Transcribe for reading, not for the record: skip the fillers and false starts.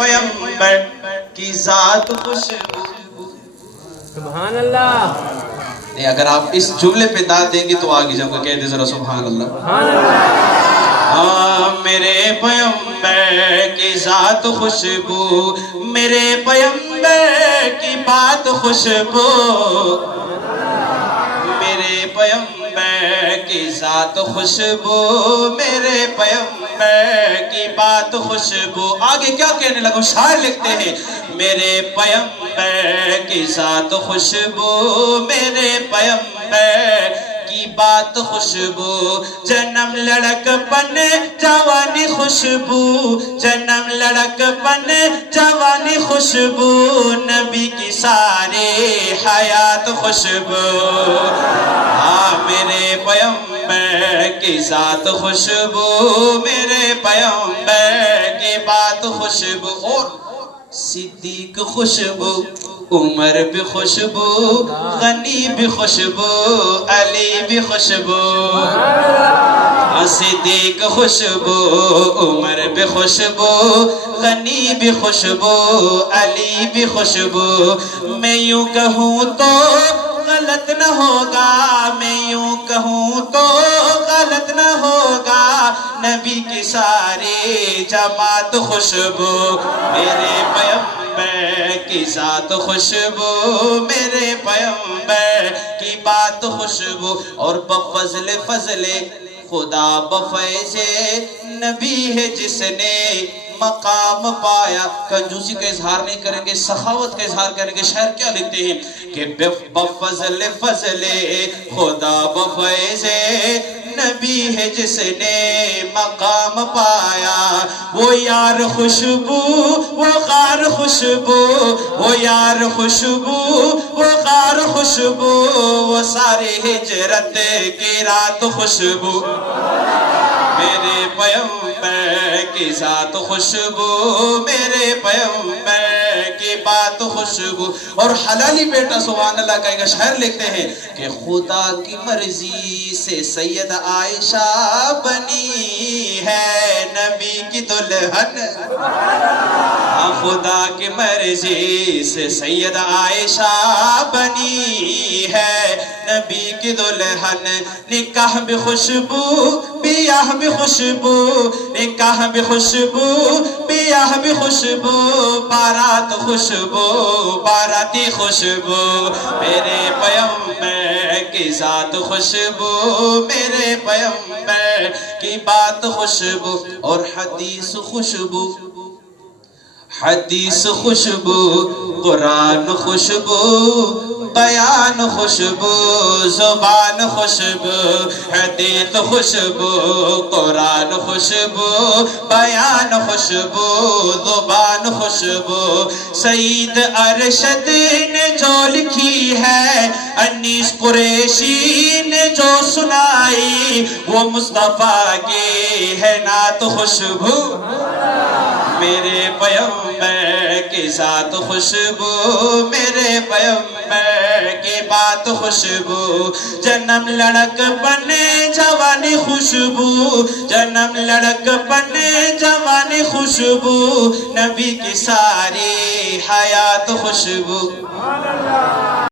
پیغمبر کی ذات خوشبو. سبحان اللہ. اگر آپ اس جملے پہ داد دیں گے تو آگے جاؤں گا. کہہ دیں ذرا سبحان اللہ. سبحان اللہ. میرے پیغمبر کی ذات خوشبو، میرے پیغمبر کی بات خوشبو، میرے پیغمبر کی ذات خوشبو، میرے پیغمبر کی بات خوشبو. آگے کیا کہنے لگا؟ شاعر لکھتے ہیں میرے پیغمبر کی ذات خوشبو، میرے پیغمبر کی بات خوشبو. جنم لڑک بنے جوانی خوشبو، جنم لڑک بنے جوانی خوشبو، نبی کی ساری حیات خوشبو. میرے پیغمبر کی ذات خوشبو، میرے پیغمبر کی بات خوشبو. اور صدیق خوشبو، عمر بھی خوشبو، غنی بھی خوشبو، علی بھی خوشبو. صدیق خوشبو، عمر بھی خوشبو، غنی بھی خوشبو، علی بھی خوشبو. میں یوں کہوں تو غلط نہ ہوگا، میں یوں کہوں تو غلط نہ ہوگا، نبی کی ساری جماعت خوشبو. میرے پیغمبر کی ذات خوشبو، میرے پیغمبر کی بات خوشبو. اور بفضل فضل خدا بفیض نبی ہے جس نے مقام پایا. کنجوسی کا اظہار نہیں کریں گے، سخاوت کا اظہار کریں گے. شاعر کیا لکھتے ہیں کہ بفضل فضل خدا بفیض نبی ہے جس نے مقام پایا. وہ یار خوشبو، وہ غار خوشبو، وہ یار خوشبو، وہ غار خوشبو، وہ ساری ہجرت کی رات خوشبو. میرے پیغمبر کی ذات خوشبو، میرے پیغمبر کی بات خوشبو. اور حلالی بیٹا سبحان اللہ کہے گا. شاعر لکھتے ہیں کہ خدا کی مرضی سے سید عائشہ بنی ہے نبی کی دلہن. خدا کی مرضی سے سید عائشہ بنی ہے نبی کی دلہن. نکاح بھی خوشبو، بیاہ بھی خوشبو، نکاح بھی خوشبو، بیاہ بھی خوشبو، بارات خوشبو، باراتی خوشبو. میرے پیغمبر کی ذات خوشبو، میرے پیغمبر کی بات خوشبو. اور حدیث خوشبو، حدیث خوشبو، قرآن خوشبو، بیان خوشبو، زبان خوشبو. حدیث خوشبو، قرآن خوشبو، بیان خوشبو، زبان خوشبو. سعید ارشد نے جو لکھی ہے، انیس قریشی نے جو سنائی، وہ مصطفیٰ کی ہے نعت خوشبو. میرے پیغمبر کی ذات خوشبو، میرے پیغمبر کی بات خوشبو. جنم لڑک بنے جوانی خوشبو، جنم لڑک بنے جوانی خوشبو، نبی کی ساری حیات خوشبو.